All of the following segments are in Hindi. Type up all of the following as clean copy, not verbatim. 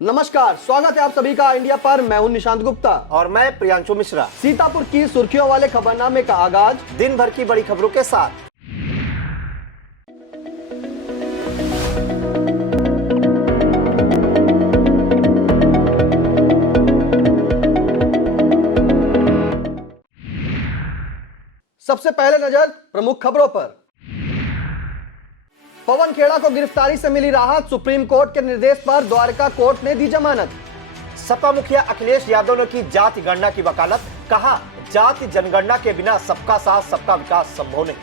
नमस्कार, स्वागत है आप सभी का इंडिया पर। मैं हूं निशांत गुप्ता और मैं प्रियांशु मिश्रा। सीतापुर की सुर्खियों वाले खबरनामे का आगाज दिन भर की बड़ी खबरों के साथ। सबसे पहले नजर प्रमुख खबरों पर। पवन खेड़ा को गिरफ्तारी से मिली राहत, सुप्रीम कोर्ट के निर्देश पर द्वारका कोर्ट ने दी जमानत। सपा मुखिया अखिलेश यादव ने की जाति गणना की वकालत, कहा जाति जनगणना के बिना सबका साथ सबका विकास संभव नहीं।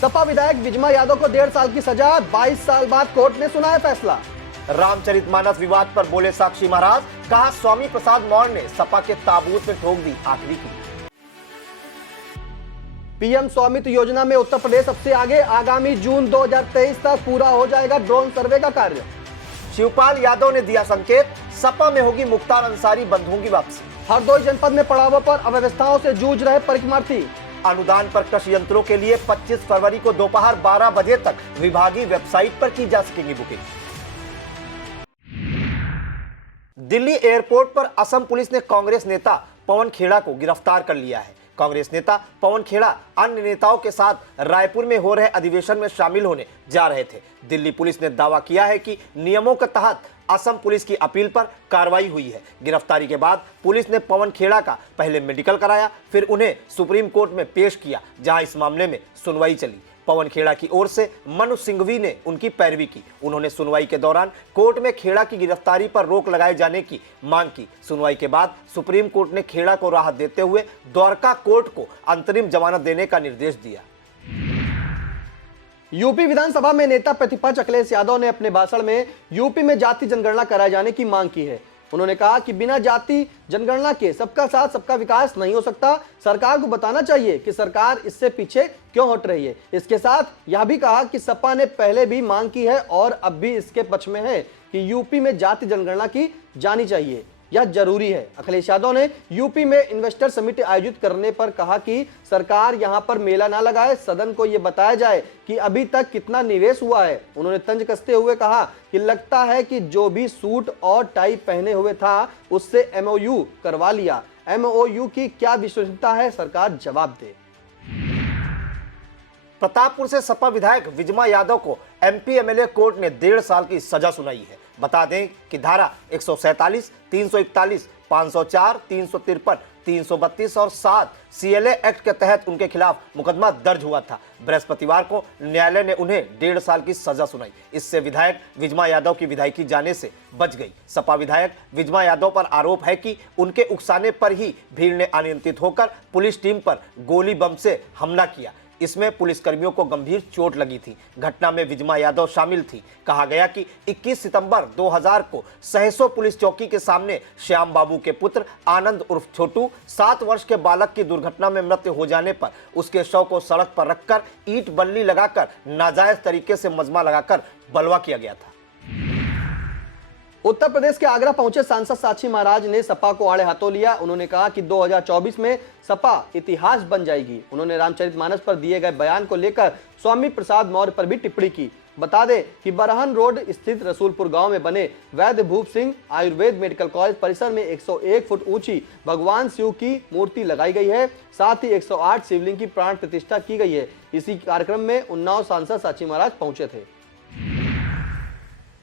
सपा विधायक विजमा यादव को 1.5 साल की सजा, 22 साल बाद कोर्ट ने सुनाया फैसला। रामचरितमानस विवाद पर बोले साक्षी महाराज, कहा स्वामी प्रसाद मौर्य ने सपा के ताबूत में ठोक दी आखिरी की। पीएम स्वामित्व योजना में उत्तर प्रदेश सबसे आगे, आगामी जून 2023 तक पूरा हो जाएगा ड्रोन सर्वे का कार्य। शिवपाल यादव ने दिया संकेत, सपा में होगी मुख्तार अंसारी बंधुओं की वापसी। हरदोई जनपद में पड़ावों पर अव्यवस्थाओं से जूझ रहे परिक्षार्थी। अनुदान पर कृषि यंत्रों के लिए 25 फरवरी को दोपहर 12 बजे तक विभागीय वेबसाइट पर की जा सकेगी बुकिंग। दिल्ली एयरपोर्ट पर असम पुलिस ने कांग्रेस नेता पवन खेड़ा को गिरफ्तार कर लिया है। कांग्रेस नेता पवन खेड़ा अन्य नेताओं के साथ रायपुर में हो रहे अधिवेशन में शामिल होने जा रहे थे। दिल्ली पुलिस ने दावा किया है कि नियमों के तहत असम पुलिस की अपील पर कार्रवाई हुई है। गिरफ्तारी के बाद पुलिस ने पवन खेड़ा का पहले मेडिकल कराया, फिर उन्हें सुप्रीम कोर्ट में पेश किया, जहां इस मामले में सुनवाई चली। पवन खेड़ा की ओर से मनु सिंघवी ने उनकी पैरवी की। उन्होंने सुनवाई के दौरान कोर्ट में खेड़ा की गिरफ्तारी पर रोक लगाए जाने की मांग की। सुनवाई के बाद सुप्रीम कोर्ट ने खेड़ा को राहत देते हुए द्वारका कोर्ट को अंतरिम जमानत देने का निर्देश दिया। यूपी विधानसभा में नेता प्रतिपक्ष अखिलेश यादव ने अपने भाषण में यूपी में जाति जनगणना कराए जाने की मांग की है। उन्होंने कहा कि बिना जाति जनगणना के सबका साथ सबका विकास नहीं हो सकता। सरकार को बताना चाहिए कि सरकार इससे पीछे क्यों हट रही है। इसके साथ यह भी कहा कि सपा ने पहले भी मांग की है और अब भी इसके पक्ष में है कि यूपी में जाति जनगणना की जानी चाहिए, यह जरूरी है। अखिलेश यादव ने यूपी में इन्वेस्टर समिट आयोजित करने पर कहा कि सरकार यहां पर मेला ना लगाए, सदन को यह बताया जाए कि अभी तक कितना निवेश हुआ है। उन्होंने तंज कसते हुए कहा कि लगता है कि जो भी सूट और टाई पहने हुए था उससे एमओयू करवा लिया। एमओयू की क्या विश्वसनीयता है, सरकार जवाब दे। प्रतापपुर से सपा विधायक विजमा यादव को एमपी एमएलए कोर्ट ने 1.5 साल की सजा सुनाई है। बता दें कि धारा 147, 341, 504, 353, 332 और 7 सीएलए एक्ट के तहत उनके खिलाफ मुकदमा दर्ज हुआ था। बृहस्पतिवार को न्यायालय ने उन्हें 1.5 साल की सजा सुनाई। इससे विधायक विजमा यादव की विधायकी जाने से बच गई। सपा विधायक विजमा यादव पर आरोप है कि उनके उकसाने पर ही भीड़ ने अनियंत्रित होकर पुलिस टीम पर गोली बम से हमला किया। इसमें पुलिसकर्मियों को गंभीर चोट लगी थी। घटना में विजमा यादव शामिल थी। कहा गया कि 21 सितंबर 2000 को सहसो पुलिस चौकी के सामने श्याम बाबू के पुत्र आनंद उर्फ छोटू 7 वर्ष के बालक की दुर्घटना में मृत्यु हो जाने पर उसके शव को सड़क पर रखकर ईंट बल्ली लगाकर नाजायज तरीके से मजमा लगाकर बलवा किया गया था। उत्तर प्रदेश के आगरा पहुंचे सांसद साक्षी महाराज ने सपा को आड़े हाथों लिया। उन्होंने कहा कि 2024 में सपा इतिहास बन जाएगी। उन्होंने रामचरितमानस पर दिए गए बयान को लेकर स्वामी प्रसाद मौर्य पर भी टिप्पणी की। बता दें कि बरहन रोड स्थित रसूलपुर गांव में बने वैद्य भूप सिंह आयुर्वेद मेडिकल कॉलेज परिसर में 101 फुट ऊंची भगवान शिव की मूर्ति लगाई गई है। साथ ही 108 शिवलिंग की प्राण प्रतिष्ठा की गई है। इसी कार्यक्रम में उन्नाव सांसद साक्षी महाराज पहुंचे थे।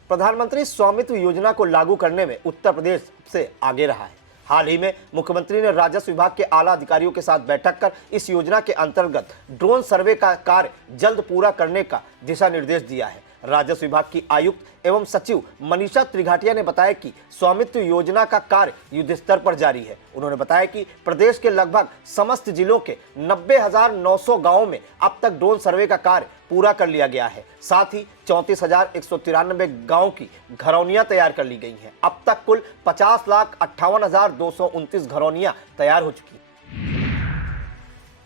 प्रधानमंत्री स्वामित्व योजना को लागू करने में उत्तर प्रदेश से आगे रहा है। हाल ही में मुख्यमंत्री ने राजस्व विभाग के आला अधिकारियों के साथ बैठक कर इस योजना के अंतर्गत ड्रोन सर्वे का कार्य जल्द पूरा करने का दिशा निर्देश दिया है। राजस्व विभाग की आयुक्त एवं सचिव मनीषा त्रिघाटिया ने बताया कि स्वामित्व योजना का कार्य युद्ध स्तर पर जारी है। उन्होंने बताया कि प्रदेश के लगभग समस्त जिलों के 90,900 गांवों में अब तक ड्रोन सर्वे का कार्य पूरा कर लिया गया है। साथ ही 34,193 गांवों की घरौनियां तैयार कर ली गई हैं। अब तक कुल 50,58,229 घरौनियां तैयार हो चुकी हैं।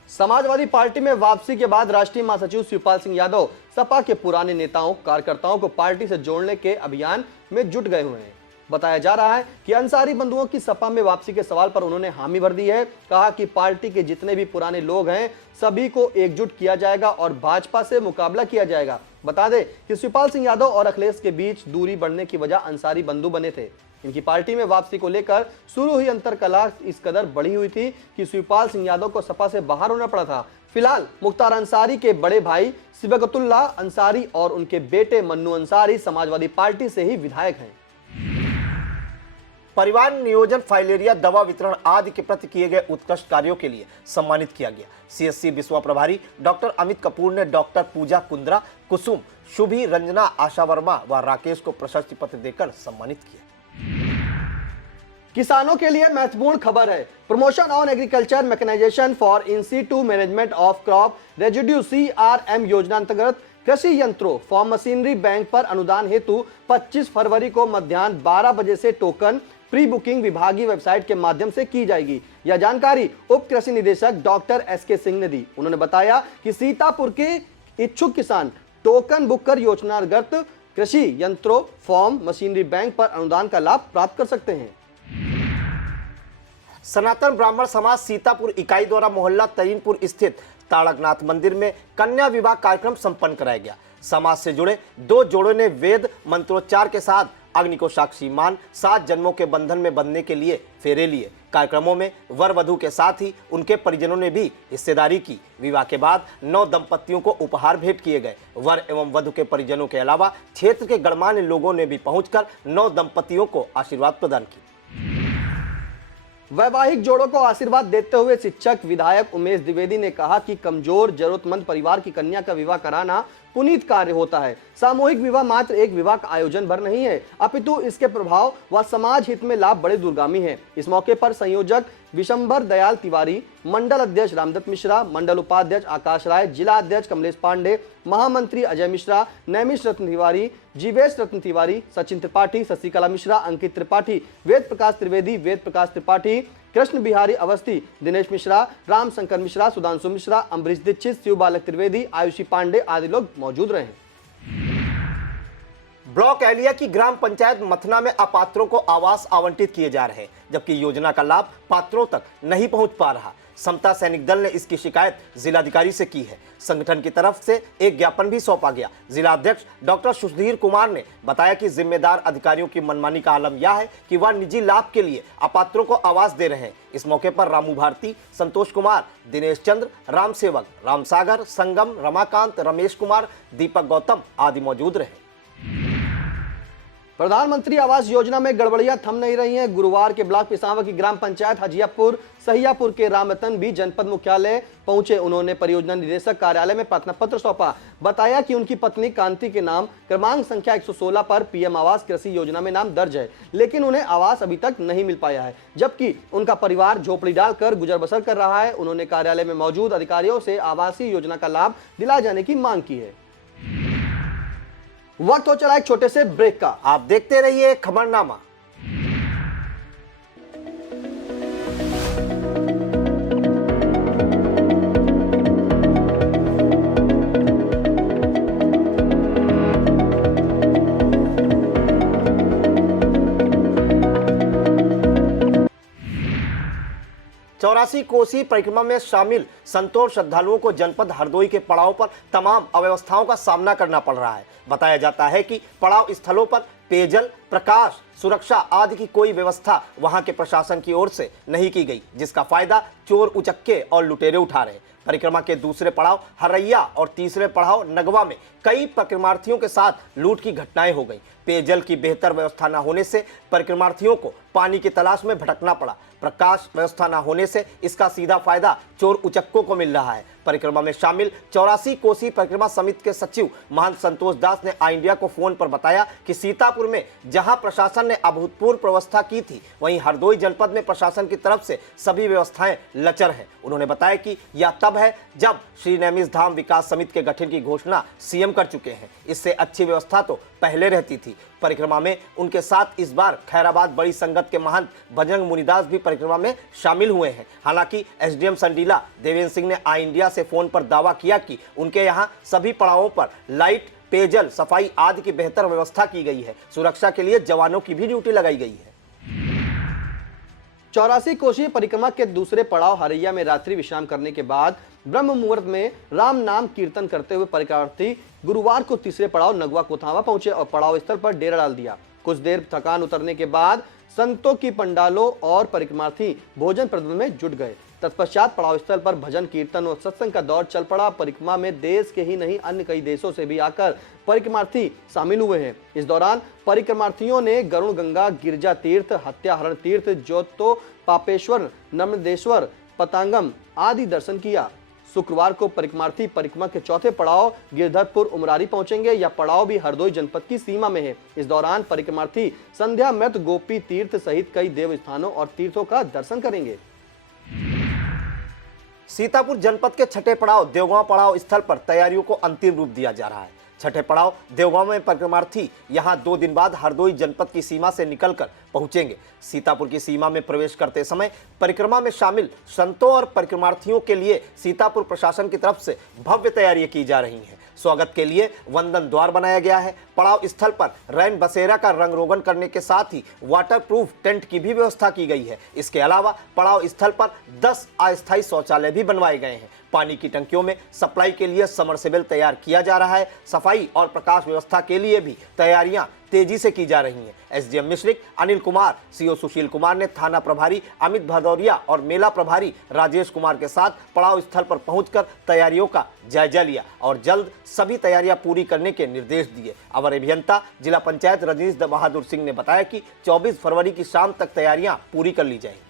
समाजवादी पार्टी में वापसी के बाद राष्ट्रीय महासचिव शिवपाल सिंह यादव सपा के पुराने नेताओं कार्यकर्ताओं को पार्टी से जोड़ने के अभियान में जुट गए हुए हैं। बताया जा रहा है कि अंसारी बंधुओं की सपा में वापसी के सवाल पर उन्होंने हामी भर दी है। कहा कि पार्टी के जितने भी पुराने लोग हैं सभी को एकजुट किया जाएगा और भाजपा से मुकाबला किया जाएगा। बता दें कि शिवपाल सिंह यादव और अखिलेश के बीच दूरी बढ़ने की वजह अंसारी बंधु बने थे। इनकी पार्टी में वापसी को लेकर शुरू हुई अंतरकलह इस कदर बढ़ी हुई थी कि शिवपाल सिंह यादव को सपा से बाहर होना पड़ा था। फिलहाल मुख्तार अंसारी के बड़े भाई सिबगतुल्लाह अंसारी और उनके बेटे मन्नू अंसारी समाजवादी पार्टी से ही विधायक हैं। परिवार नियोजन, फाइलेरिया, दवा वितरण आदि के प्रति किए गए उत्कृष्ट कार्यों के लिए सम्मानित किया गया। सीएससी बिस्वा प्रभारी डॉक्टर अमित कपूर ने डॉक्टर पूजा कुंद्रा, कुसुम, शुभी, रंजना, आशा वर्मा व राकेश को प्रशस्ति पत्र देकर सम्मानित किया। किसानों के लिए महत्वपूर्ण खबर है। Promotion on agriculture mechanisation for in situ management of crop residue CRM योजना अंतर्गत कृषि यंत्रों फॉर्म मशीनरी बैंक पर अनुदान हेतु 25 फरवरी को मध्याह्न 12 बजे से टोकन प्री बुकिंग विभागीय वेबसाइट के माध्यम से की जाएगी। यह जानकारी उप कृषि निदेशक डॉक्टर SK सिंह ने दी। उन्होंने बताया कि सीतापुर के इच्छुक किसान टोकन बुक कर योजनागत कृषि यंत्रों फॉर्म मशीनरी बैंक पर अनुदान का लाभ प्राप्त कर सकते हैं। सनातन ब्राह्मण समाज सीतापुर इकाई द्वारा मोहल्ला तरीनपुर स्थित ताड़कनाथ मंदिर में कन्या विवाह कार्यक्रम संपन्न कराया गया। समाज से जुड़े 2 जोड़ों ने वेद मंत्रोच्चार के साथ अग्नि को साक्षी मान 7 जन्मों के बंधन में बंधने के लिए फेरे लिए। कार्यक्रमों में वर वधू के साथ ही उनके परिजनों ने भी हिस्सेदारी की। विवाह के बाद 9 दंपतियों को उपहार भेंट किए गए। वर एवं वधू के परिजनों के अलावा क्षेत्र के गणमान्य लोगों ने भी पहुंचकर 9 दंपतियों को आशीर्वाद प्रदान किया। वैवाहिक जोड़ों को आशीर्वाद देते हुए शिक्षक विधायक उमेश द्विवेदी ने कहा कि कमजोर जरूरतमंद परिवार की कन्या का विवाह कराना पुनीत कार्य होता है। सामूहिक विवाह मात्र एक विवाह का आयोजन भर नहीं है, अपितु इसके प्रभाव व समाज हित में लाभ बड़े दूरगामी है। इस मौके पर संयोजक विशंबर दयाल तिवारी, मंडल अध्यक्ष रामदत्त मिश्रा, मंडल उपाध्यक्ष आकाश राय, जिला अध्यक्ष कमलेश पांडे, महामंत्री अजय मिश्रा, नैमिष रत्न तिवारी, जीवेश रत्न तिवारी, सचिन त्रिपाठी, शशिकला मिश्रा, अंकित त्रिपाठी, वेद प्रकाश त्रिवेदी, वेद प्रकाश त्रिपाठी, कृष्ण बिहारी अवस्थी, दिनेश मिश्रा, राम शंकर मिश्रा, सुधांशु मिश्रा, अम्बरीश दीक्षित, शिव बालक त्रिवेदी, आयुषी पांडे आदि लोग मौजूद रहे। ब्लॉक एलिया की ग्राम पंचायत मथना में अपात्रों को आवास आवंटित किए जा रहे हैं, जबकि योजना का लाभ पात्रों तक नहीं पहुंच पा रहा। समता सैनिक दल ने इसकी शिकायत जिलाधिकारी से की है। संगठन की तरफ से एक ज्ञापन भी सौंपा गया। जिला अध्यक्ष डॉक्टर सुधीर कुमार ने बताया कि जिम्मेदार अधिकारियों की मनमानी का आलम यह है कि वह निजी लाभ के लिए अपात्रों को आवास दे रहे हैं। इस मौके पर रामू भारती, संतोष कुमार, दिनेश चंद्र, राम सेवक, राम सागर, संगम, रमाकांत, रमेश कुमार, दीपक गौतम आदि मौजूद रहे। प्रधानमंत्री आवास योजना में गड़बड़ियां थम नहीं रही हैं। गुरुवार के ब्लॉक पिसावा की ग्राम पंचायत हजियापुर सहियापुर के रामरतन भी जनपद मुख्यालय पहुंचे। उन्होंने परियोजना निदेशक कार्यालय में प्रार्थना पत्र सौंपा। बताया कि उनकी पत्नी कांति के नाम क्रमांक संख्या 116 पर PM आवास कृषि योजना में नाम दर्ज है, लेकिन उन्हें आवास अभी तक नहीं मिल पाया है, जबकि उनका परिवार झोपड़ी डालकर गुजर बसर कर रहा है। उन्होंने कार्यालय में मौजूद अधिकारियों से आवासीय योजना का लाभ दिलाए जाने की मांग की है। वक्त हो चला एक छोटे से ब्रेक का। आप देखते रहिए खबरनामा। चौरासी कोसी परिक्रमा में शामिल संतोष श्रद्धालुओं को जनपद हरदोई के पड़ाव पर तमाम अव्यवस्थाओं का सामना करना पड़ रहा है। बताया जाता है कि पड़ाव स्थलों पर पेयजल, प्रकाश, सुरक्षा आदि की कोई व्यवस्था वहां के प्रशासन की ओर से नहीं की गई, जिसका फायदा चोर उचक्के और लुटेरे उठा रहे हैं। परिक्रमा के दूसरे पड़ाव हरैया और तीसरे पड़ाव नगवा में कई परिक्रमार्थियों के साथ लूट की घटनाएं हो गई। पेयजल की बेहतर व्यवस्था न होने से परिक्रमार्थियों को पानी की तलाश में भटकना पड़ा। प्रकाश व्यवस्था न होने से इसका सीधा फायदा चोर उचक्कों को मिल रहा है। परिक्रमा में शामिल 84 कोसी परिक्रमा समिति के सचिव महंत संतोष दास ने आई इंडिया को फोन पर बताया कि सीतापुर में जहां प्रशासन ने अभूतपूर्व व्यवस्था की थी, वहीं हरदोई जनपद में प्रशासन की तरफ से सभी व्यवस्थाएं लचर हैं। उन्होंने बताया कि यह तब है जब श्री नैमिष धाम विकास समिति के गठन की घोषणा सीएम कर चुके हैं। इससे अच्छी व्यवस्था तो पहले रहती थी। परिक्रमा में उनके साथ इस बार खैराबाद बड़ी संगत के महंत बजरंग मुनिदास भी परिक्रमा में शामिल हुए हैं। हालांकि एसडीएम संडीला देवेंद्र सिंह ने आई इंडिया से फोन पर दावा किया कि उनके यहां सभी पड़ावों पर लाइट, पेयजल, सफाई आदि की बेहतर व्यवस्था की गई है। सुरक्षा के लिए जवानों की भी ड्यूटी लगाई गई है। 84 कोसी परिक्रमा के दूसरे पड़ाव हरैया में रात्रि विश्राम करने के बाद ब्रह्म मुहूर्त में राम नाम कीर्तन करते हुए परिक्रार्थी गुरुवार को तीसरे पड़ाव नगवा कोथावा पहुंचे और पड़ाव स्थल पर डेरा डाल दिया। कुछ देर थकान उतरने के बाद संतों की पंडालों और परिक्रमार्थी भोजन प्रबंध में जुट गए। तत्पश्चात पड़ाव स्थल पर भजन कीर्तन और सत्संग का दौर चल पड़ा। परिक्रमा में देश के ही नहीं अन्य कई देशों से भी आकर परिक्रमार्थी शामिल हुए हैं। इस दौरान परिक्रमार्थियों ने गरुड़ गंगा, गिरजा तीर्थ, हत्याहरण तीर्थ, ज्योतो पापेश्वर, नर्मदेश्वर, पतांगम आदि दर्शन किया। शुक्रवार को परिक्रमार्थी परिक्रमा के चौथे पड़ाव गिरधरपुर उमरारी पहुंचेंगे। यह पड़ाव भी हरदोई जनपद की सीमा में है। इस दौरान परिक्रमार्थी संध्या मृत गोपी तीर्थ सहित कई देव स्थानों और तीर्थों का दर्शन करेंगे। सीतापुर जनपद के छठे पड़ाव देवगांव पड़ाव स्थल पर तैयारियों को अंतिम रूप दिया जा रहा है। छठे पड़ाव देवगांव में परिक्रमार्थी यहां 2 दिन बाद हरदोई जनपद की सीमा से निकलकर पहुंचेंगे। सीतापुर की सीमा में प्रवेश करते समय परिक्रमा में शामिल संतों और परिक्रमार्थियों के लिए सीतापुर प्रशासन की तरफ से भव्य तैयारियां की जा रही हैं। स्वागत के लिए वंदन द्वार बनाया गया है। पड़ाव स्थल पर रैन बसेरा का रंग रोगन करने के साथ ही वाटरप्रूफ टेंट की भी व्यवस्था की गई है। इसके अलावा पड़ाव स्थल पर 10 अस्थायी शौचालय भी बनवाए गए हैं। पानी की टंकियों में सप्लाई के लिए समरसेबल तैयार किया जा रहा है। सफाई और प्रकाश व्यवस्था के लिए भी तैयारियां तेजी से की जा रही हैं। एसडीएम मिश्रिक अनिल कुमार, सीओ सुशील कुमार ने थाना प्रभारी अमित भदौरिया और मेला प्रभारी राजेश कुमार के साथ पड़ाव स्थल पर पहुंचकर तैयारियों का जायजा लिया और जल्द सभी तैयारियां पूरी करने के निर्देश दिए। अवर अभियंता जिला पंचायत रजनीश बहादुर सिंह ने बताया कि 24 फरवरी की शाम तक तैयारियां पूरी कर ली जाएंगी।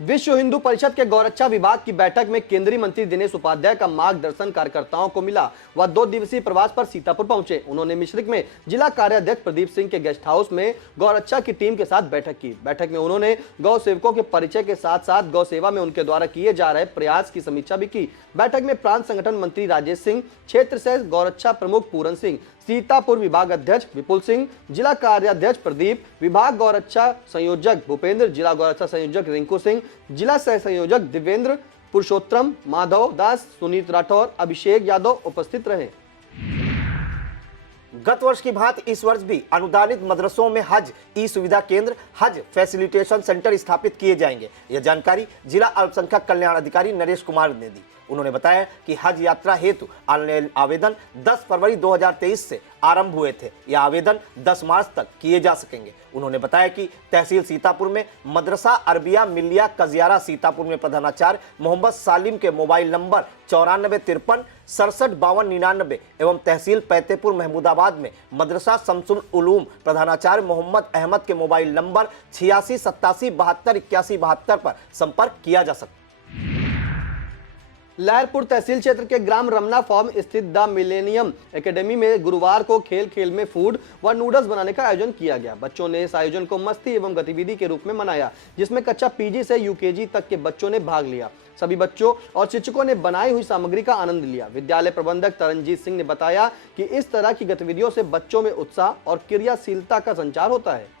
विश्व हिंदू परिषद के गौरक्षा विभाग की बैठक में केंद्रीय मंत्री दिनेश उपाध्याय का मार्गदर्शन कार्यकर्ताओं को मिला। वह 2 दिवसीय प्रवास पर सीतापुर पहुंचे। उन्होंने मिश्रिक में जिला कार्याध्यक्ष प्रदीप सिंह के गेस्ट हाउस में गौरक्षा की टीम के साथ बैठक की। बैठक में उन्होंने गौ सेवकों के परिचय के साथ साथ गौ सेवा में उनके द्वारा किए जा रहे प्रयास की समीक्षा भी की। बैठक में प्रांत संगठन मंत्री राजेश सिंह, क्षेत्र से गौरक्षा प्रमुख पूरन सिंह, सीतापुर विभाग अध्यक्ष विपुल सिंह, जिला कार्याध्यक्ष प्रदीप, विभाग गौरक्षा संयोजक भूपेंद्र, जिला गौरक्षा संयोजक रिंकू सिंह, जिला सह संयोजक दिव्येंद्र, पुरुषोत्तम, माधव दास, सुनीत राठौर, अभिषेक यादव उपस्थित रहे। गत वर्ष की भांति इस वर्ष भी अनुदानित मदरसों में हज ई सुविधा केंद्र, हज फैसिलिटेशन सेंटर स्थापित किए जाएंगे। यह जानकारी जिला अल्पसंख्यक कल्याण अधिकारी नरेश कुमार ने दी। उन्होंने बताया कि हज यात्रा हेतु ऑनलाइन आवेदन 10 फरवरी 2023 से आरंभ हुए थे। यह आवेदन 10 मार्च तक किए जा सकेंगे। उन्होंने बताया कि तहसील सीतापुर में मदरसा अरबिया मिलिया कजियारा सीतापुर में प्रधानाचार्य मोहम्मद सालिम के मोबाइल नंबर 9453 675299 एवं तहसील पैतेपुर महमूदाबाद में मदरसा शमसुल उलूम प्रधानाचार्य मोहम्मद अहमद के मोबाइल नंबर 8687728172 पर संपर्क किया जा सकता है। लहरपुर तहसील क्षेत्र के ग्राम रमना फार्म स्थित द मिलेनियम एकेडमी में गुरुवार को खेल खेल में फूड व नूडल्स बनाने का आयोजन किया गया। बच्चों ने इस आयोजन को मस्ती एवं गतिविधि के रूप में मनाया, जिसमें कक्षा पीजी से यूकेजी तक के बच्चों ने भाग लिया। सभी बच्चों और शिक्षकों ने बनाई हुई सामग्री का आनंद लिया। विद्यालय प्रबंधक तरनजीत सिंह ने बताया कि इस तरह की गतिविधियों से बच्चों में उत्साह और क्रियाशीलता का संचार होता है।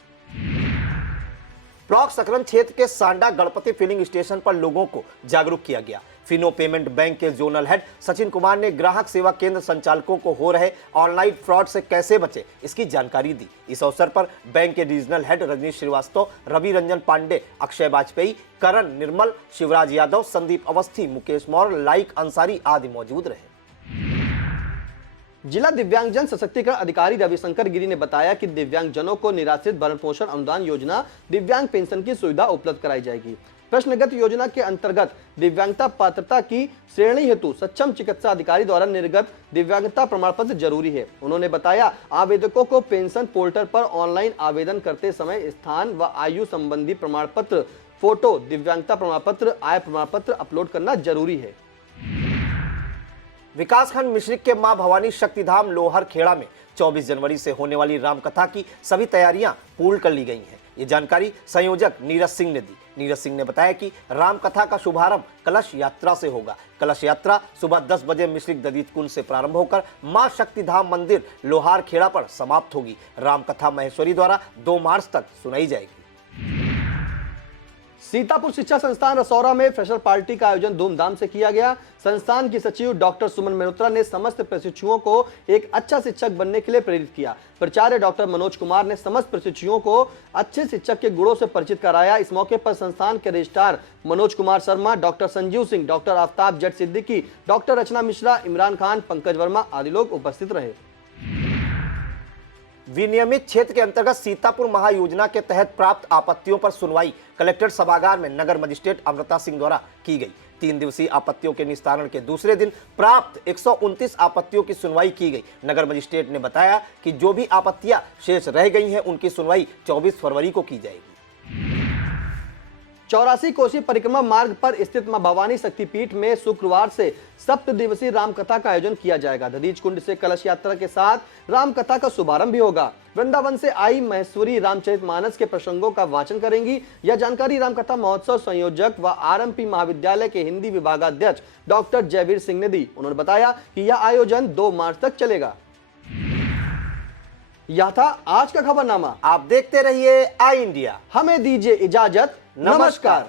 ब्लॉक सकरन क्षेत्र के सांडा गणपति फिलिंग स्टेशन पर लोगों को जागरूक किया गया। फिनो पेमेंट बैंक के जोनल हेड सचिन कुमार ने ग्राहक सेवा केंद्र संचालकों को हो रहे ऑनलाइन फ्रॉड से कैसे बचे इसकी जानकारी दी। इस अवसर पर बैंक के रीजनल हेड रजनीश श्रीवास्तव, रवि रंजन पांडे, अक्षय वाजपेयी, करण निर्मल, शिवराज यादव, संदीप अवस्थी, मुकेश मौर्य, लाइक अंसारी आदि मौजूद रहे। जिला दिव्यांगजन सशक्तिकरण अधिकारी रविशंकर गिरी ने बताया कि दिव्यांगजनों को निराश्रित भरण पोषण अनुदान योजना दिव्यांग पेंशन की सुविधा उपलब्ध कराई जाएगी। प्रश्नगत योजना के अंतर्गत दिव्यांगता पात्रता की श्रेणी हेतु सक्षम चिकित्सा अधिकारी द्वारा निर्गत दिव्यांगता प्रमाण पत्र जरूरी है। उन्होंने बताया आवेदकों को पेंशन पोर्टल पर ऑनलाइन आवेदन करते समय स्थान व आयु संबंधी प्रमाण पत्र, फोटो, दिव्यांगता प्रमाण पत्र, आय प्रमाण पत्र अपलोड करना जरूरी है। विकासखंड मिश्रिक के मां भवानी शक्तिधाम लोहर खेड़ा में 24 जनवरी से होने वाली रामकथा की सभी तैयारियां पूर्ण कर ली गई हैं। ये जानकारी संयोजक नीरज सिंह ने दी। नीरज सिंह ने बताया कि रामकथा का शुभारंभ कलश यात्रा से होगा। कलश यात्रा सुबह 10 बजे मिश्रिक ददीत कुंड से प्रारंभ होकर मां शक्तिधाम मंदिर लोहार खेड़ा पर समाप्त होगी। रामकथा महेश्वरी द्वारा 2 मार्च तक सुनाई जाएगी। सीतापुर शिक्षा संस्थान रसौरा में फ्रेशर पार्टी का आयोजन धूमधाम से किया गया। संस्थान की सचिव डॉक्टर सुमन मेहरोत्रा ने समस्त प्रशिक्षुओं को एक अच्छा शिक्षक बनने के लिए प्रेरित किया। प्राचार्य डॉक्टर मनोज कुमार ने समस्त प्रशिक्षुओं को अच्छे शिक्षक के गुणों से परिचित कराया। इस मौके पर संस्थान के registrar Manoj Kumar Sharma, doctor Sanjeev Singh, doctor Aftab Jat Siddiqui, doctor Rachna Mishra, Imran Khan, Pankaj Verma आदि लोग उपस्थित रहे। विनियमित क्षेत्र के अंतर्गत सीतापुर महायोजना के तहत प्राप्त आपत्तियों पर सुनवाई कलेक्ट्रेट सभागार में नगर मजिस्ट्रेट अमृता सिंह द्वारा की गई। 3 दिवसीय आपत्तियों के निस्तारण के दूसरे दिन प्राप्त 129 आपत्तियों की सुनवाई की गई। नगर मजिस्ट्रेट ने बताया कि जो भी आपत्तियां शेष रह गई हैं उनकी सुनवाई 24 फरवरी को की जाएगी। 84 कोसी परिक्रमा मार्ग पर स्थित मां भवानी शक्तिपीठ में शुक्रवार से 7 दिवसीय रामकथा का आयोजन किया जाएगा। दधीच कुंड से कलश यात्रा के साथ रामकथा का शुभारंभ भी होगा। वृंदावन से आई महेश्वरी रामचरितमानस के प्रसंगों का वाचन करेंगी। यह जानकारी रामकथा महोत्सव संयोजक व आरएमपी महाविद्यालय के हिंदी विभागाध्यक्ष डॉक्टर जयवीर सिंह ने दी। उन्होंने बताया कि यह आयोजन 2 मार्च तक चलेगा। यह था आज का खबरनामा। आप देखते रहिए आई इंडिया। हमें दीजिए इजाजत। नमस्कार।